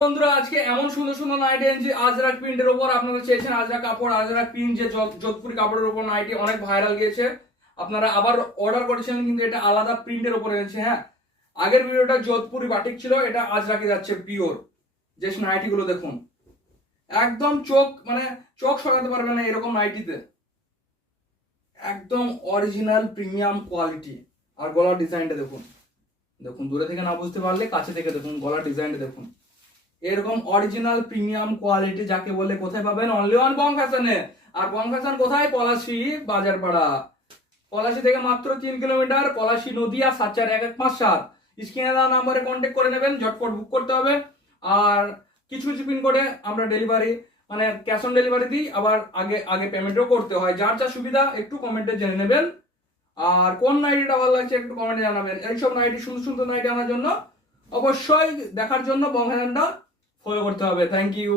বন্ধুরা আজকে এমন সুন্দর সুন্দর নাইটি এনেছি আজরাক প্রিন্টের উপর। আপনারা চেয়েছেন আজরাক কাপড়, আজরাক প্রিন্ট যে যোধপুরি কাপড়ের উপর নাইটি অনেক ভাইরাল গিয়েছে। আপনারা আবার অর্ডার করেছিলেন, কিন্তু এটা আলাদা প্রিন্টের উপর এনেছে। হ্যাঁ, আগের ভিডিওটা যোধপুরি বাটিক ছিল, এটা আজরাকে যাচ্ছে পিওর। যে নাইটি গুলো দেখুন, একদম চোখ সরাতে পারবে না এরকম নাইটিতে, একদম অরিজিনাল প্রিমিয়াম কোয়ালিটি। আর গলার ডিজাইনটা দেখুন, দেখুন দূরে থেকে না বুঝতে পারলে কাছে থেকে দেখুন, গলার ডিজাইনটা দেখুন। এরকম অরিজিনাল প্রিমিয়াম কোয়ালিটি যাকে বলে কোথায় পাবেন? অনলি ওয়ান বং ফ্যাশনে। আর বং ফ্যাশন কোথায়? পলাশী বাজারপাড়া। পলাশী থেকে মাত্র 3 কিলোমিটার, পলাশী নদিয়া 74117। স্ক্রিনে দেওয়া নাম্বারে কন্ট্যাক্ট করে নেবেন, ঝটপট বুক করতে হবে। আর কিছু কিছু পিনকোডে আমরা ডেলিভারি ক্যাশ অন ডেলিভারি দিই, আবার আগে আগে পেমেন্টও করতে হয়। যার যা সুবিধা একটু কমেন্টে জেনে নেবেন। আর কোন নাইটিটা ভালো লাগছে একটু কমেন্টে জানাবেন। এইসব নাইটি সুন্দর সুন্দর নাইটি আনার জন্য অবশ্যই দেখার জন্য বং ফ্যাশনটা ফলো করতে হবে। Thank you.